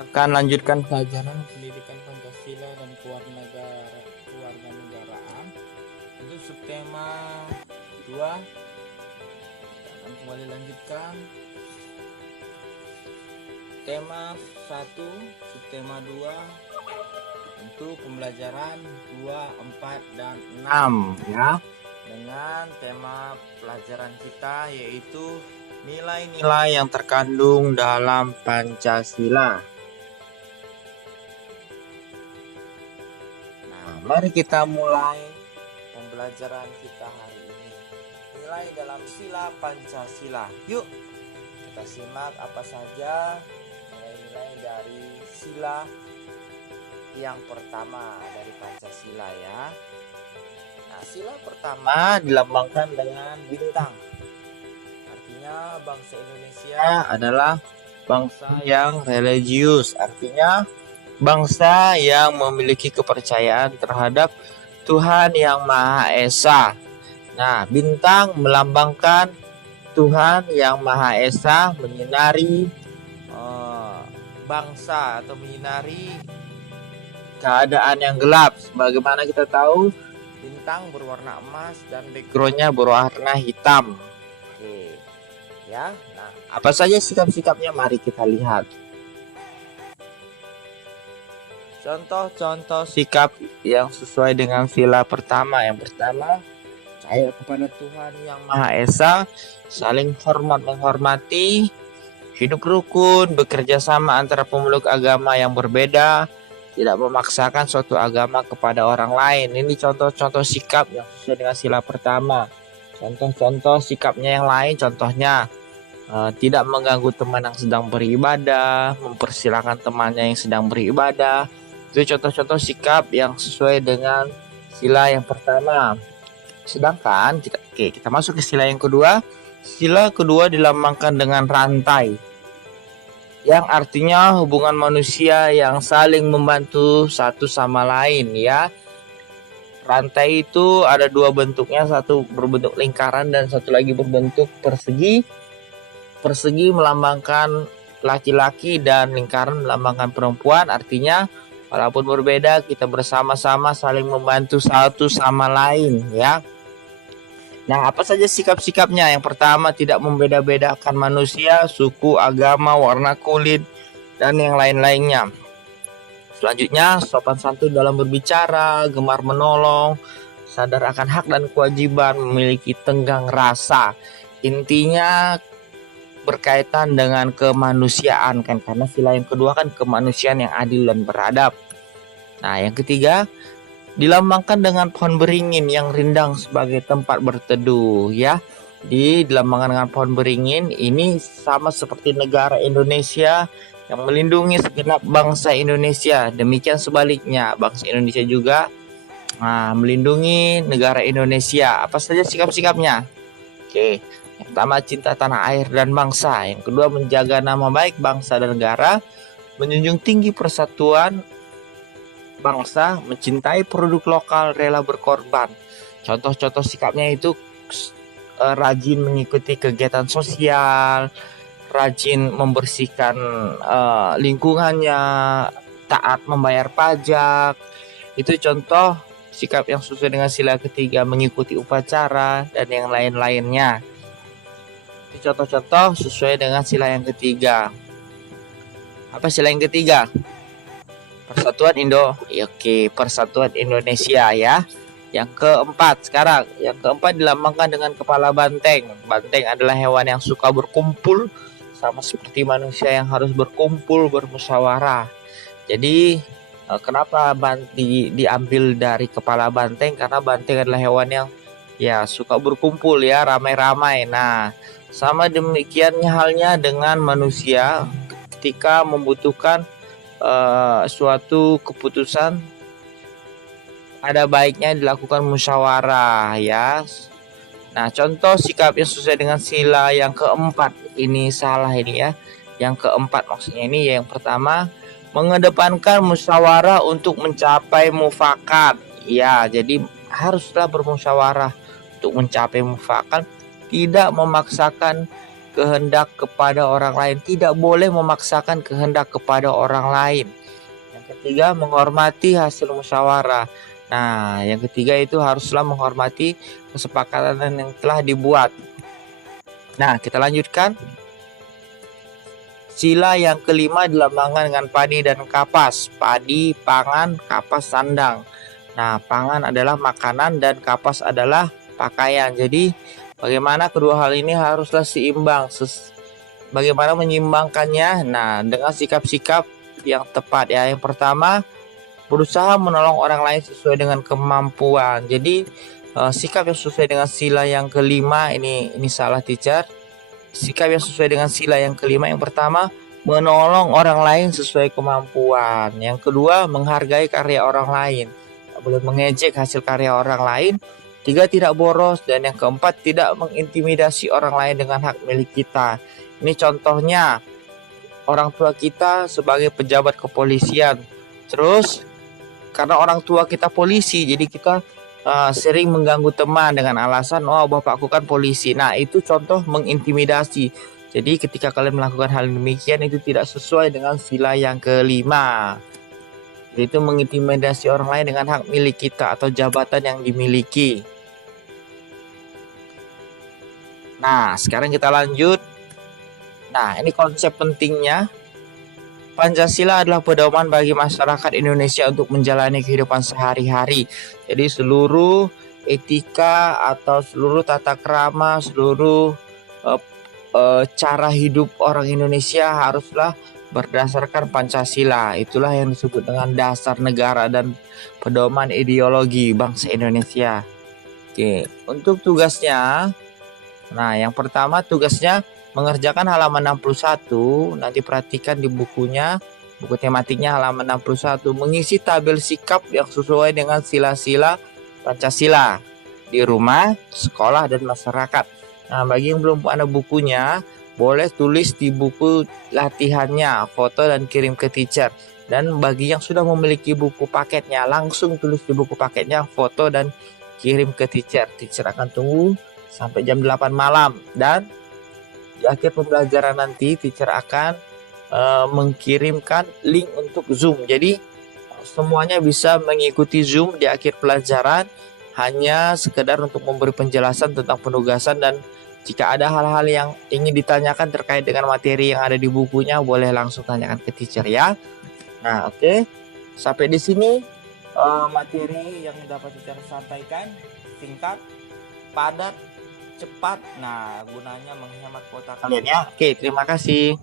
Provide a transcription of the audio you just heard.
akan lanjutkan pelajaran pendidikan Pancasila dan kewarganegaraan untuk subtema 2. Kita akan kembali lanjutkan tema 1 subtema 2 untuk pembelajaran 2, 4, dan 6 ya, dengan tema pelajaran kita yaitu nilai-nilai yang terkandung dalam Pancasila. Nah, mari kita mulai pembelajaran kita hari ini. Nilai dalam sila Pancasila. Yuk, kita simak apa saja nilai-nilai dari sila yang pertama dari Pancasila ya. Nah, sila pertama dilambangkan dengan bintang. Artinya bangsa Indonesia adalah bangsa yang religius, artinya bangsa yang memiliki kepercayaan terhadap Tuhan Yang Maha Esa. Nah, bintang melambangkan Tuhan Yang Maha Esa menyinari bangsa atau menyinari keadaan yang gelap. Sebagaimana kita tahu, bintang berwarna emas dan backgroundnya berwarna hitam. Oke, ya. Nah, apa saja sikap-sikapnya? Mari kita lihat. Contoh-contoh sikap yang sesuai dengan sila pertama. Yang pertama, percaya kepada Tuhan Yang Maha Esa, saling hormat menghormati, hidup rukun, bekerja sama antara pemeluk agama yang berbeda, tidak memaksakan suatu agama kepada orang lain. Ini contoh-contoh sikap yang sesuai dengan sila pertama. Contoh-contoh sikapnya yang lain, contohnya tidak mengganggu teman yang sedang beribadah, mempersilahkan temannya yang sedang beribadah. Itu contoh-contoh sikap yang sesuai dengan sila yang pertama. Sedangkan kita masuk ke sila yang kedua. Sila kedua dilambangkan dengan rantai, yang artinya hubungan manusia yang saling membantu satu sama lain ya. Rantai itu ada dua bentuknya, satu berbentuk lingkaran dan satu lagi berbentuk persegi. Persegi melambangkan laki-laki dan lingkaran melambangkan perempuan, artinya walaupun berbeda kita bersama-sama saling membantu satu sama lain ya. Nah, apa saja sikap-sikapnya? Yang pertama, tidak membeda-bedakan manusia, suku, agama, warna kulit, dan yang lain-lainnya. Selanjutnya, sopan santun dalam berbicara, gemar menolong, sadar akan hak dan kewajiban, memiliki tenggang rasa. Intinya berkaitan dengan kemanusiaan kan, karena sila yang kedua kan kemanusiaan yang adil dan beradab. Nah, yang ketiga, dilambangkan dengan pohon beringin yang rindang sebagai tempat berteduh ya. Dilambangkan dengan pohon beringin ini sama seperti negara Indonesia yang melindungi segenap bangsa Indonesia. Demikian sebaliknya, bangsa Indonesia juga melindungi negara Indonesia. Apa saja sikap-sikapnya? Oke, yang pertama, cinta tanah air dan bangsa. Yang kedua, menjaga nama baik bangsa dan negara, menjunjung tinggi persatuan bangsa, mencintai produk lokal, rela berkorban. Contoh-contoh sikapnya itu rajin mengikuti kegiatan sosial, rajin membersihkan lingkungannya, taat membayar pajak. Itu contoh sikap yang sesuai dengan sila ketiga, mengikuti upacara dan yang lain-lainnya. Itu contoh-contoh sesuai dengan sila yang ketiga. Apa sila yang ketiga? Persatuan Persatuan Indonesia ya. Yang keempat sekarang, yang keempat dilambangkan dengan kepala banteng. Banteng adalah hewan yang suka berkumpul, sama seperti manusia yang harus berkumpul, bermusyawarah. Jadi kenapa diambil dari kepala banteng? Karena banteng adalah hewan yang suka berkumpul ya, ramai-ramai. Nah, sama demikiannya halnya dengan manusia ketika membutuhkan suatu keputusan, ada baiknya dilakukan musyawarah ya. Nah, contoh sikap yang sesuai dengan sila yang keempat ini salah ini ya. Yang keempat maksudnya ini yang pertama, mengedepankan musyawarah untuk mencapai mufakat. Ya, jadi haruslah bermusyawarah untuk mencapai mufakat, tidak memaksakan kehendak kepada orang lain. Tidak boleh memaksakan kehendak kepada orang lain. Yang ketiga, menghormati hasil musyawarah. Nah, yang ketiga itu haruslah menghormati kesepakatan yang telah dibuat. Nah, kita lanjutkan. Sila yang kelima dilambangkan dengan padi dan kapas. Padi, pangan, kapas, sandang. Nah, pangan adalah makanan dan kapas adalah pakaian. Jadi, bagaimana kedua hal ini haruslah seimbang. Bagaimana menyeimbangkannya? Nah, dengan sikap-sikap yang tepat ya. Yang pertama, berusaha menolong orang lain sesuai dengan kemampuan. Jadi, sikap yang sesuai dengan sila yang kelima ini salah teacher. Sikap yang sesuai dengan sila yang kelima, yang pertama, menolong orang lain sesuai kemampuan. Yang kedua, menghargai karya orang lain. Tak boleh mengejek hasil karya orang lain. Tiga, tidak boros. Dan yang keempat, tidak mengintimidasi orang lain dengan hak milik kita. Ini contohnya orang tua kita sebagai pejabat kepolisian. Terus, karena orang tua kita polisi, jadi kita sering mengganggu teman dengan alasan, oh bapakku kan polisi. Nah, itu contoh mengintimidasi. Jadi ketika kalian melakukan hal demikian itu tidak sesuai dengan sila yang kelima, yaitu mengintimidasi orang lain dengan hak milik kita atau jabatan yang dimiliki. Nah, sekarang kita lanjut. Nah, ini konsep pentingnya. Pancasila adalah pedoman bagi masyarakat Indonesia untuk menjalani kehidupan sehari-hari. Jadi seluruh etika atau seluruh tata krama, seluruh cara hidup orang Indonesia haruslah berdasarkan Pancasila. Itulah yang disebut dengan dasar negara dan pedoman ideologi bangsa Indonesia. Oke, untuk tugasnya, nah yang pertama tugasnya mengerjakan halaman 61, nanti perhatikan di bukunya, buku tematiknya halaman 61, mengisi tabel sikap yang sesuai dengan sila-sila Pancasila di rumah, sekolah, dan masyarakat. Nah, bagi yang belum ada bukunya, boleh tulis di buku latihannya, foto dan kirim ke teacher. Dan bagi yang sudah memiliki buku paketnya, langsung tulis di buku paketnya, foto dan kirim ke teacher. Teacher akan tunggu sampai jam 8 malam. Dan di akhir pembelajaran nanti teacher akan mengirimkan link untuk Zoom. Jadi semuanya bisa mengikuti Zoom di akhir pelajaran, hanya sekedar untuk memberi penjelasan tentang penugasan, dan jika ada hal-hal yang ingin ditanyakan terkait dengan materi yang ada di bukunya, boleh langsung tanyakan ke teacher ya. Nah, oke. Sampai di sini materi yang dapat teacher sampaikan, singkat, padat, cepat. Nah, gunanya menghemat kuota kalian ya. Oke, terima kasih.